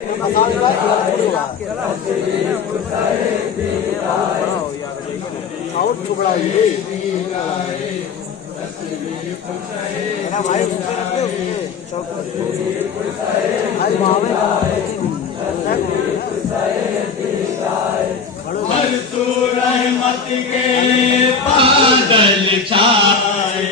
तू रहमत के बादल छाए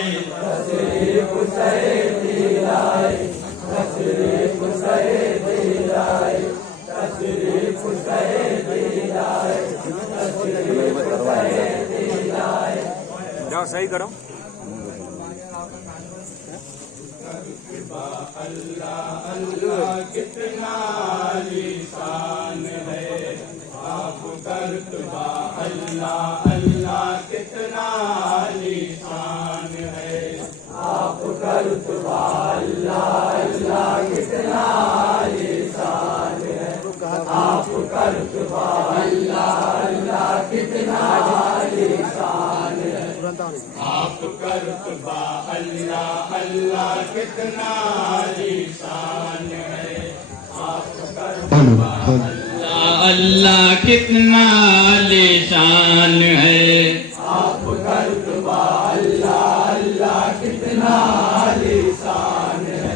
जाओ सही करो। अल्लाह अल्लाह कितना लिसान है आप करतबा अल्लाह अल्लाह कितना लिसान है आप करतबा अल्लाह अल्लाह कितना लिसान है आप करतबा अल्लाह अल्लाह कितना लिसान है आप करतबा अल्लाह अल्लाह कितना लिसान है आप करतबा अल्लाह कितना लिसान है आप करतबा अल्लाह अल्लाह कितना लिसान है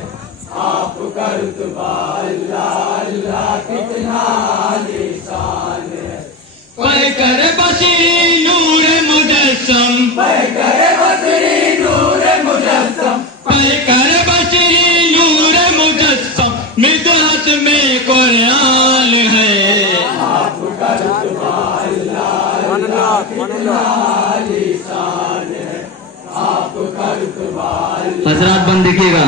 आप करतबा अल्लाह अल्लाह कितना लिसान है पैकर बशीरी नूर मुजस्सम पैकर बशीरी नूर मुजस्सम पैकर बशीरी नूर मुजस्सम मिदहत में कुरान है आप करतबा अल्लाह अल्लाह कितना लिसान है आप करतबा हजरात बंद देखिएगा।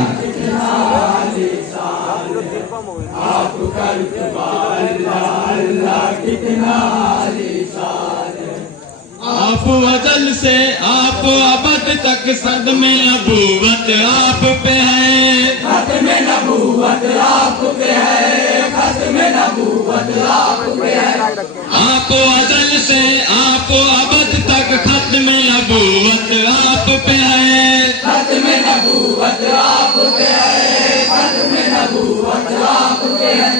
आप करतबा अल्लाह अल्लाह कितना लिसान है आप अजल से आप अबद तक सदमे नबूवत आप पे है खत्म नबूवत आप पे है खत्म नबूवत आप पे है आप अजल से आप अबद तक खत्म नबूवत आप पे है खत्म नबूवत आप पे है खत्म नबूवत आप पे है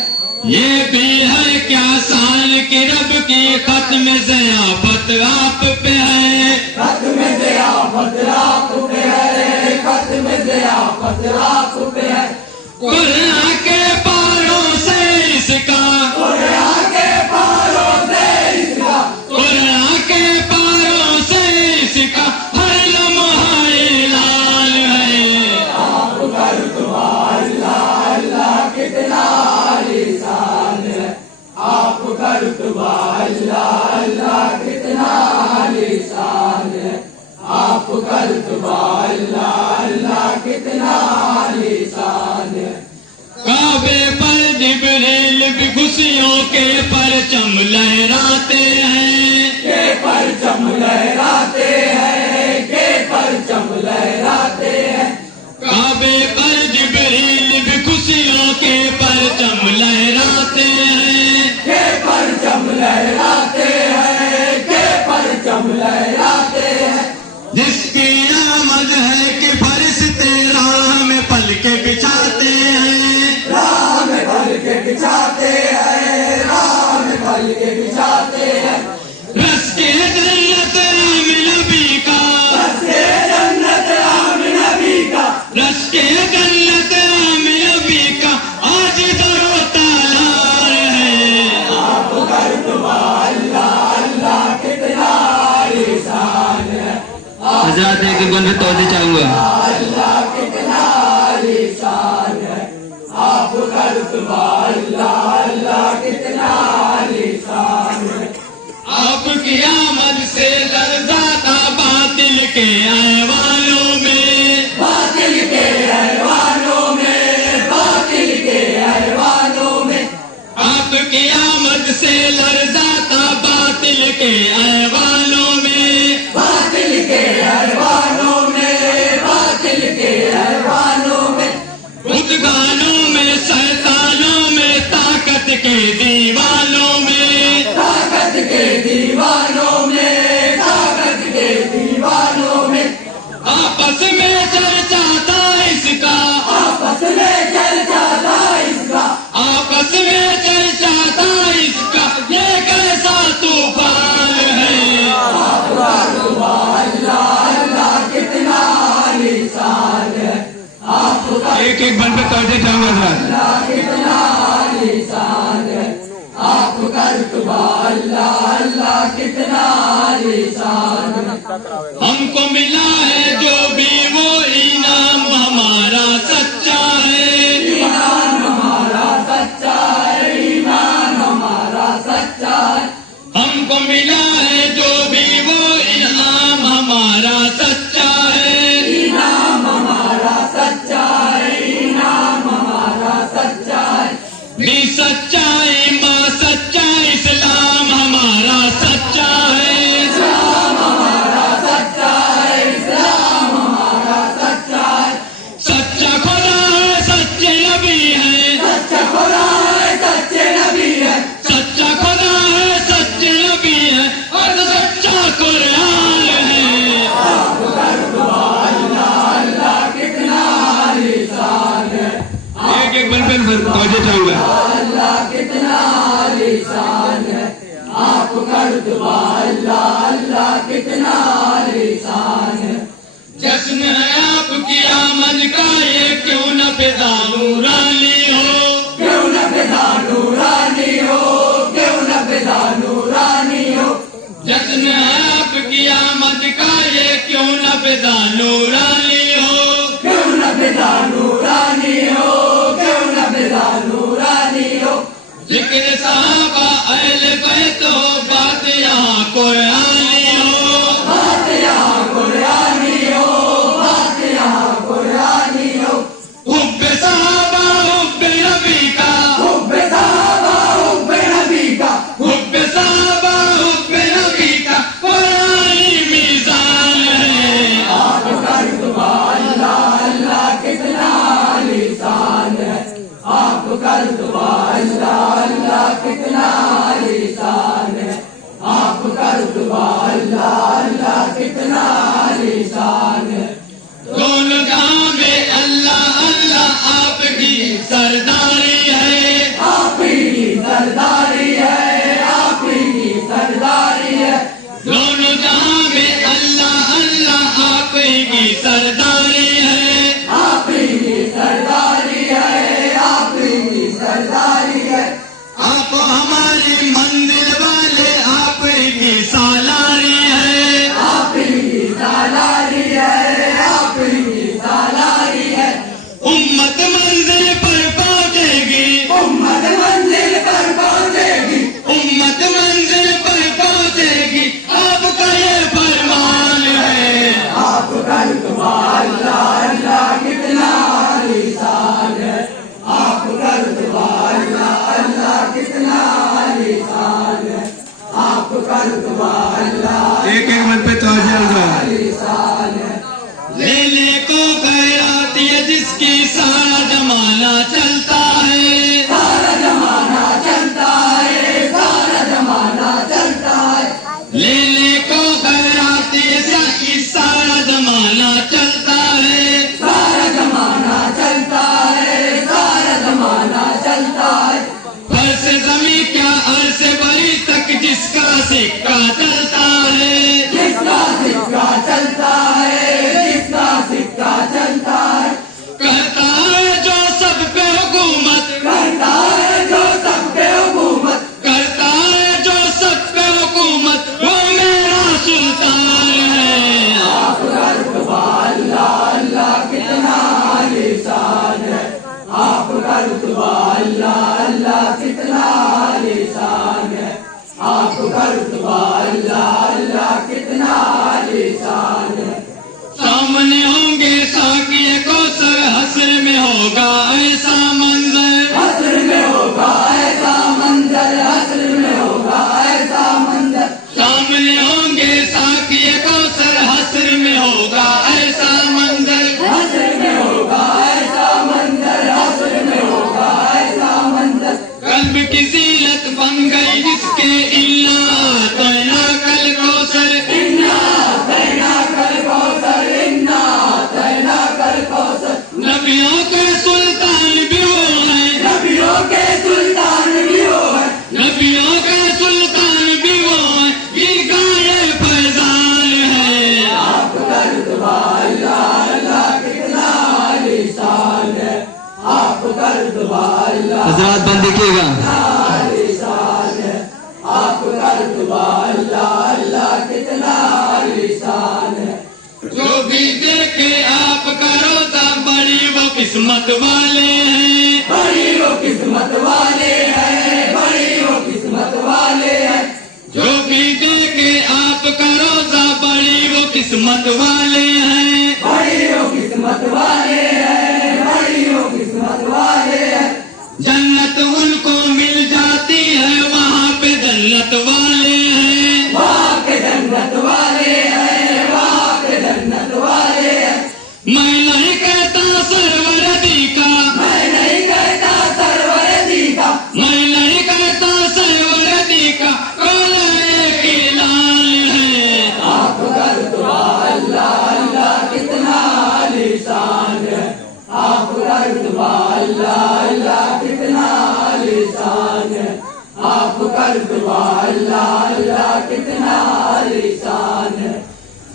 ये भी है क्या शान की रब की खत्म ज़ियाफत आप पे है खत्म ज़ियाफत आप पे है खत्म ज़ियाफत आप पे है कुरान के पारों से इसका कुरान के पारों से इसका कुरान के पारों से इसका हर लम्हा ऐलान है आप करतबा अल्लाह अल्लाह कितना लिसान है आप करतबा अल्लाह अल्लाह कितना लिसान है आप करतबा अल्लाह अल्लाह कितना लिसान है काबे पर जिब्रील भी खुशियों के परचम लहराते हैं के परचम लहराते हैं के परचम लहराते हैं काबे पर जिब्रील भी खुशियों के परचम लहराते हैं के परचम लहराते हैं के परचम लहराते हैं जिसकी आमद है कि फरिश्ते राह में पलके बिछाते हैं राह में पलके बिछाते हैं राह में पलके बिछाते हैं रस के जन्नत आमिन नबी का रस के जन्नत आमिन नबी का रस के जन्नत आमिन नबी का आज दरो तालार है आप करतबा अल्लाह अल्लाह कितना लिसान है हजरात एक बंद तोड़े चाहूंगा। अल्लाह कितना लिसान है आप करतबा अल्लाह अल्लाह कितना लिसान है आपकी आमद से लर्ज़ाता बातिल के ऐवानों में बातिल के ऐवानों में बातिल के ऐवानों में आपकी आमद से लर्ज़ाता बातिल के ऐवानों में बातिल के ऐवानों में बातिल के ऐवानों में बुतगानों में शैतानों में ताकत के दीवानों में ताकत के दीवानों में ताकत के दीवानों में आपस में चर्चा था इसका आपस में चर्चा था इसका आपस आपस में चर्चा था इसका ये कैसा तूफान है। एक एक बन पे तोड़ते जाऊंगा हमको मिला है जो भी वो इनाम हमारा सच्चा है। हमको मिला है जो भी वो इनाम हमारा सच्चा है। भी सच्चाई माँ सच्चा इस्लाम हमारा सच्चा है। सच्चा खुदा है सच्चे नबी है। सच्चा खुदा है सच्चे नबी है और सच्चा कुरान है। एक एक बन पे तोड़ते जाऊंगा। जश्न है आपकी आमद का ये क्यों न फिजा नूरानी हो। जश्न है आपकी आमद का ये क्यों न फिजा नूरानी हो। जिक्र सहाबा अहले बैत हो बात यहाँ कुरानी हो। हुब्बे सहाबा हुब्बे नबी का। हुब्बे सहाबा हुब्बे नबी का कुरानी मीज़ान है। दोनों जहां में अल्लाह अल्लाह आपकी सरदारी है। दोनों जहां में अल्लाह अल्लाह आपकी सरदारी है। आप हमारी मंजिल वाले आपकी सालारी है। उम्मत मंजिल पर पहुंचेगी। उम्मत मंजिल पर पहुंचेगी आपका ये फरमान है। एक एक मन पे तो जाऊंगा। लेने को गैराती है जिसकी सारा जमाना चलता है। लेने को गैराती है जिसकी सारा जमाना चलता है। फर्श ज़मीं क्या अर्श बरी तक जिसका सिक्का चलता है। करता है जो सब पे हुकूमत। करता है जो सब पे हुकूमत वो मेरा सुल्तान है। सामने होंगे साकिए को सर हसर में होगा ऐसा मंजर। सामने होंगे साकिए को सर हसर में होगा ऐसा मंजर। कल्ब की जीनत बन गई जिसके इल्ला तैना कल कौसर। नबियों के सुल्तान भी वो हैं। बंद देखिएगा। जो भी देखे आप करो ता बड़ी वो किस्मत वाले हैं, बड़ी वो किस्मत वाले हैं, बड़ी वो किस्मत वाले हैं। जो भी देखे आप करो ता बड़ी वो किस्मत वाले हैं, बड़ी वो किस्मत वाले हैं, बड़ी वो किस्मत वाले हैं। जन्नत उनको मिल जाती है वहाँ पे जन्नत वाले हैं, वहाँ के जन्नत वाले हैं, वहाँ के जन्नत वाले हैं। मैं नहीं कहता सरवरदी का, मैं नहीं कहता सरवरदी का, मैं नहीं कहता सरवरदी का, कौन एक ही लाल है। आप करतबा अल्लाह अल्लाह कितना आलीशान है। आप करतबा अल्लाह अल्लाह कितना आलीशान है। आप करतबा अल्लाह अल्लाह कितना आलीशान है।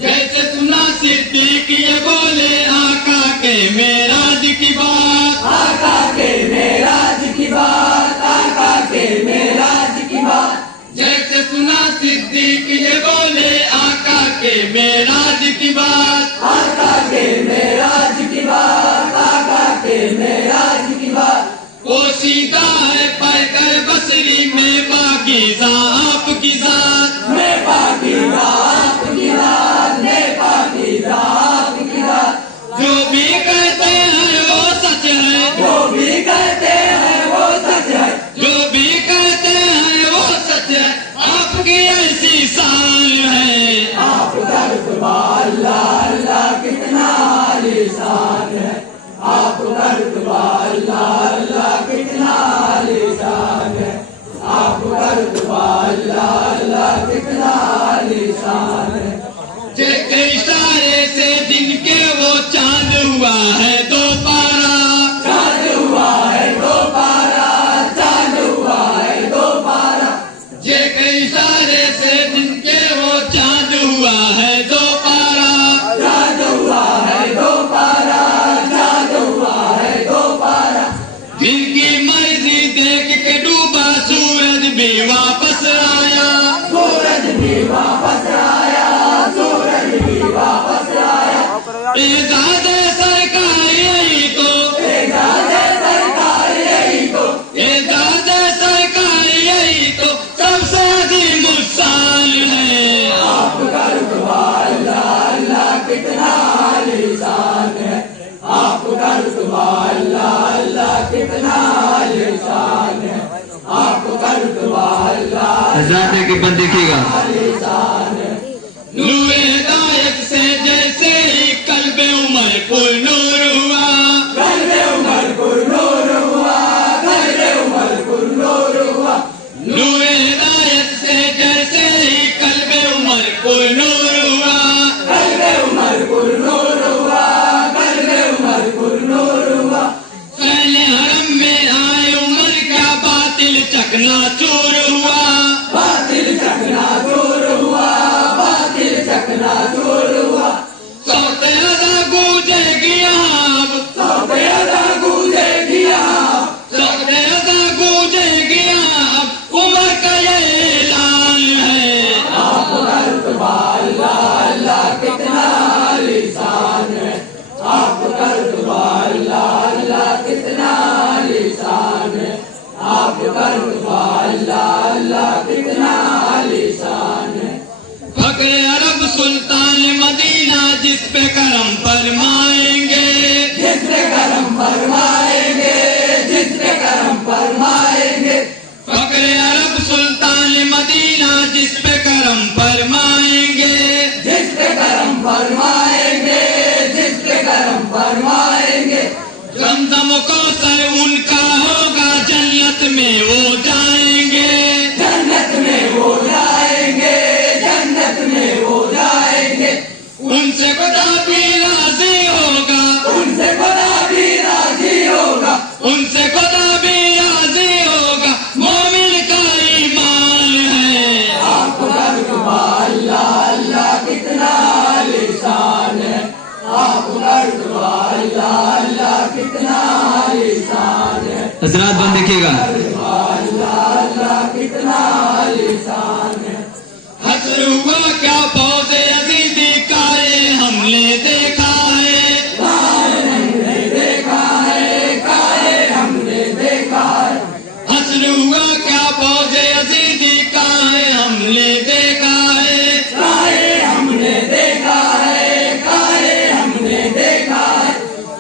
जैसे सुना सिद्दीक ये बोले आका के मेराज की बात, आका के मेराज की बात, आका के मेराज की बात। जैसे सुना सिद्दीक ये बोले आका के मेराज की बात, आका के मेराज की बात, आका के मेराज की बात। पोशीदा है पैकर बसरी में पाकीज़ा आपकी जात, मैं पाकीज़ा आपकी रात, मैं पाकीज़ा आपकी रात। जो भी कहते हैं वो सच है, जो भी कहते हैं वो सच है, जो भी कहते हैं वो सच है, आपकी ऐसी शान है। आप करतबा अल्लाह अल्लाह कितना आलीशान है। आप करतबा अल्लाह अल्लाह कितना आलीशान है। आप करतबा अल्लाह अल्लाह कितना आलीशान है। जिसके इशारे से जिनके वो चांद हुआ है दो पारा, चांद हुआ है दो पारा, चांद हुआ है दो पारा। जिसके इशारे से जिनके वो चांद हुआ है दो पारा, चांद हुआ है दो पारा, चांद हुआ है दो पारा। जिनकी मर्जी देख के डूबा सूरज भी वापस आया, सूरज भी वापस आया, सूरज भी वापस आया। एजाज सरकार यही तो, एजाज सरकार यही तो, एजाज सरकार यही तो सबसे अजीम शान है। आप करतबा अल्लाह अल्लाह कितना आलीशान है। आप करतबा अल्लाह अल्लाह कितना आलीशान है। आप करतबा अल्लाह हजरात एक बंद देखिएगा। आलीशान है। नूर हिदायत से जैसे ही कल्बे उमर पुर नूर हुआ, कल्बे उमर पुर नूर हुआ, कल्बे उमर पुर नूर हुआ। नूर हिदायत से जैसे ही कल्बे उमर पुर नूर हुआ, कल्बे उमर पुर नूर हुआ, कल्बे उमर पुर नूर हुआ। पहले हरम में आए उमर का बातिल चकनाचूर हुआ, बातिल चकनाचूर हुआ, बातिल चकनाचूर हुआ। सौते अदा गूंजेगी अब, सौते अदा गूंजेगी अब, सौते अदा गूंजेगी अब, उमर का ये ऐलान है। आप करतबा अल्लाह अल्लाह कितना आलीशान है। आप करतबा अल्लाह अल्लाह कितना आलीशान है। आप करतबा अल्लाह अल्लाह कितना आलीशान है। फक्र अरब सुल्तान मदीना जिस पे करम फरमाएंगे, जिस पे करम फरमाएंगे, जिस पे करम फरमाएंगे। फक्र अरब सुल्तान मदीना जिस पे करम फरमाएंगे, जिस पे करम फरमाएंगे, जिस पे करम फरमाएंगे। जमजम को सर उनका होगा जन्नत में वो जाएंगे, जन्नत में वो जाएंगे, जन्नत में वो जाएंगे। उनसे खुदा भी राजी होगा, उनसे खुदा भी राजी होगा, उनसे खुदा भी राजी होगा, मोमिन का ईमान है। आप करतबा अल्लाह अल्लाह कितना आलीशान है। आप करतबा अल्लाह अल्लाह कितना आलीशान है। हजरात बंद देखिएगा। फौज यजीदी का है हमने देखा है, काहे हमने देखा है, काहे हमने देखा है।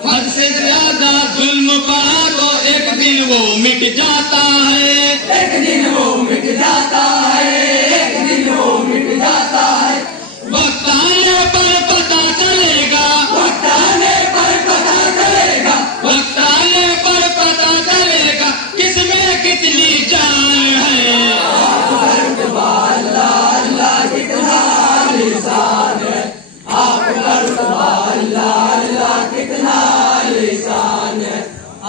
हद से ज्यादा जुल्म पड़ा तो एक दिन वो मिट जाता है, एक दिन वो मिट जाता है, एक दिन वो मिट जाता है। वक्त आने पर पता चलेगा, वक्त आने पर पता चलेगा, वक्त आने पर पता चलेगा किसमें कितनी जान है। रुतबा अल्लाह अल्लाह कितना आलीशान है, आपका रुतबा अल्लाह अल्लाह कितना आलीशान है,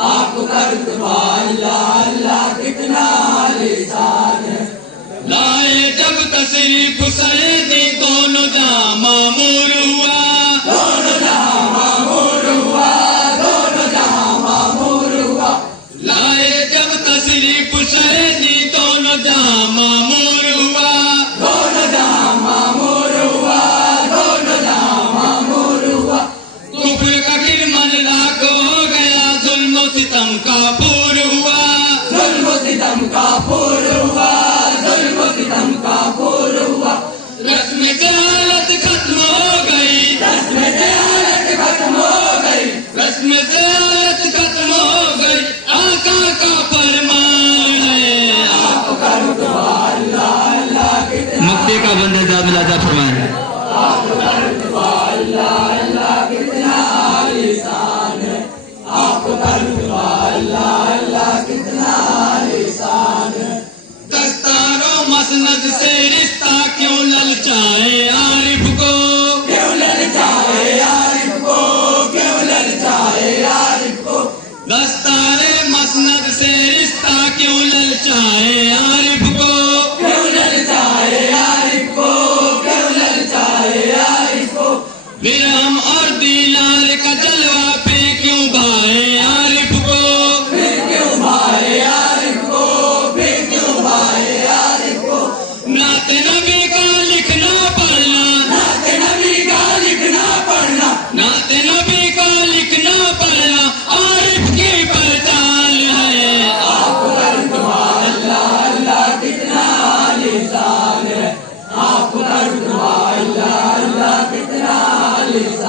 आपका रुतबा अल्लाह अल्लाह कितना आलीशान है। लाए जब तशरीफ सैदी दोनों जहां मामूर हुआ, दोनों जहां मामूर हुआ, दोनों जहां मामूर हुआ। लाए जब तशरीफ सैदी दोनों जहां मामूर हुआ, दोनों जहां मामूर हुआ, दोनों जहां मामूर हुआ। कुफ्र का गिरमन राख हो गया, जुल्म सितम का पूर हुआ, जुल्म सितम का पूर हुआ, जुल्म सितम का पूर हुआ। रस्म जहालत खत्म हो गई, रस्म जहालत खत्म हो गई, रस्म जहालत खत्म हो गई, आका का फरमान है। आपका रुतबा अल्लाह अल्लाह कितना, मुक्ति का बंदे जामिल अता फरमाए। आपका रुतबा अल्लाह अल्लाह कितना आलीशान है, आपका रुतबा अल्लाह अल्लाह कितना आलीशान है। दस्तारों मसनद से रिश्ता क्यों ललचाए आरिफ को, क्यों ललचाए आरिफ को, क्यों ललचाए आरिफ को। दस्तारे मसनद से रिश्ता क्यों ललचाए आरिफ को, क्यों ललचाए आरिफ को, क्यों ललचाए आरिफ को। बिरहम और दीनार का जलवा पे क्यों भाए आरिफ को, फिर क्यों भाए आरिफ को, फिर क्यों भाए आरिफ को। नाते नबी का लिखना पढ़ना, नाते नबी का लिखना पढ़ना, नाते नबी का लिखना पढ़ना आरिफ की पहचान है। आपका रुतबा अल्लाह अल्लाह कितना आलीशान है, आपका रुतबा अल्लाह अल्लाह कितना आलीशान